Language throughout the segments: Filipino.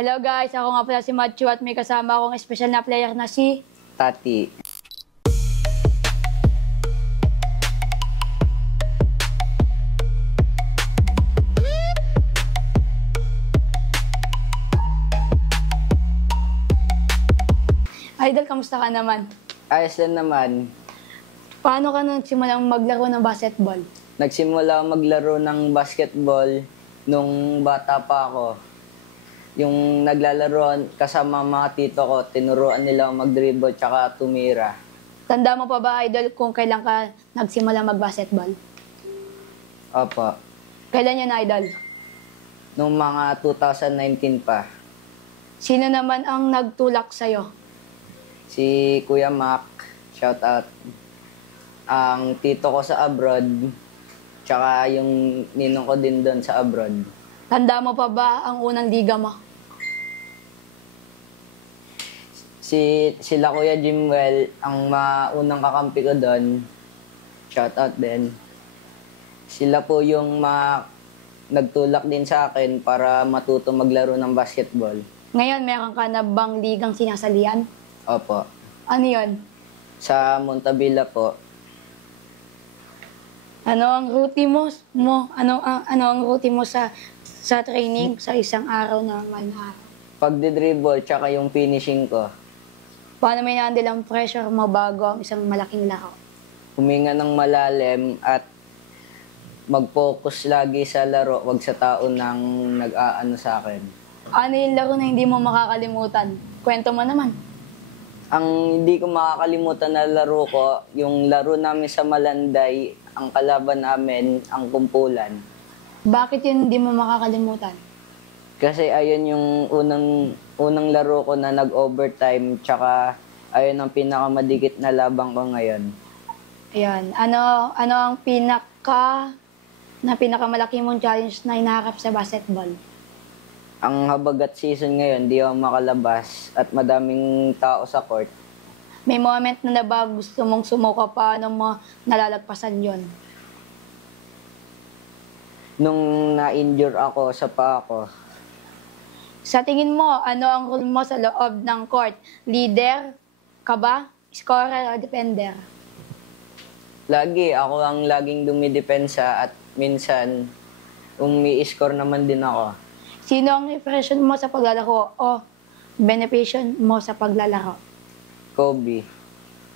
Hello guys, ako nga pala si Matthew at may kasama akong espesyal na player na si Tati. Idol. Kamusta ka naman? Ayos lang naman. Paano ka nagsimulang maglaro ng basketball? Nagsimula ako maglaro ng basketball nung bata pa ako. Yung naglalaro kasama mga tito ko, tinuruan nila ako mag-dribble tsaka tumira. Tanda mo pa ba, Idol, kung kailan ka nagsimula mag-basketball? Opo. Kailan yun, Idol? Nung mga 2019 pa. Sino naman ang nagtulak sa'yo? Si Kuya Mac, shout out. Ang tito ko sa abroad, tsaka yung ninong ko din doon sa abroad. Tanda mo pa ba ang unang liga mo? Sila Kuya Jimwell, ang maunang kakampi ko doon. Shout out din. Sila po yung nagtulak din sa akin para matuto maglaro ng basketball. Ngayon, meron ka na bang ligang sinasalian? Opo. Ano yun? Sa Montabilla po. Ano ang routine mo? Ano ang routine mo sa training sa isang araw na normal na araw? Pagdi-dribble tsaka yung finishing ko. Paano may na-handle ang pressure mo bago ang isang malaking laro? Huminga ng malalim at mag-focus lagi sa laro, wag sa tao nang nag-aano sa akin. Ano yung laro na hindi mo makakalimutan? Kwento mo naman. Ang hindi ko makakalimutan na laro ko, yung laro namin sa Malanday, ang kalaban namin, ang Kumpulan. Bakit yun hindi mo makakalimutan? Kasi ayun yung unang laro ko na nag-overtime, tsaka ayun ang pinakamadikit na labang ko ngayon. Ayan. Ano ang pinakamalaki mong challenge na hinaharap sa basketball? Ang habagat season ngayon, di ako makalabas at madaming tao sa court. May moment na ba gusto mong sumuko, paano mo nalalagpasan yon? Nung na-injure ako sa paa ko, Sa tingin mo, ano ang role mo sa loob ng court? Leader ka ba? Scorer o defender? lagi ako ang laging dumidepensa at minsan umi-score naman din ako. Sino ang impression mo sa paglalaro o beneficiation mo sa paglalaro? Kobe.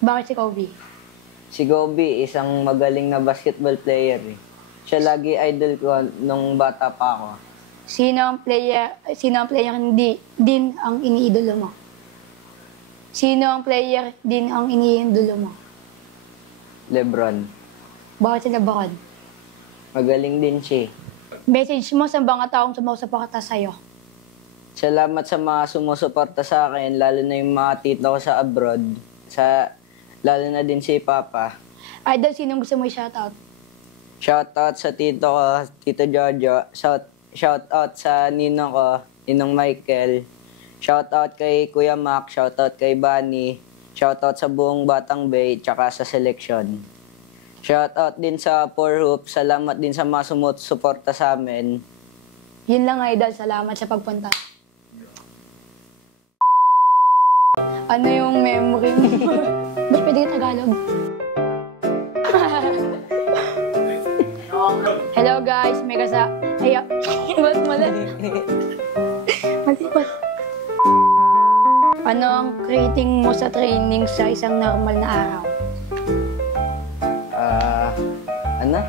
Bakit si Kobe? Si Kobe, isang magaling na basketball player. Siya lagi idol ko nung bata pa ako. Sino ang player hindi din ang iniidolo mo? Sino ang player din ang iniidolo mo? LeBron. Bakit si LeBron? Magaling din siya. Message mo sa mga taong sumusuporta sa'yo. Salamat sa mga sumusuporta sa akin, lalo na yung mga tito ko sa abroad. Lalo na din si Papa. Idol, sinong gusto mo i-shoutout? Shoutout sa tito ko, Tito Jojo. Shoutout sa ninong ko, Ninong Michael. Shoutout kay Kuya Mac, shoutout kay Bunny. Shoutout sa buong Batang Bay, tsaka sa seleksyon. Shoutout din sa Four Hoops. Salamat din sa mga sumusuporta sa amin. Yun lang, Idol. Salamat sa pagpunta. Ano yung memory mo? Ba't pwede Tagalog? Hello guys, may ba't mali? Mali. Ano ang rating mo sa training sa isang normal na araw? Ano?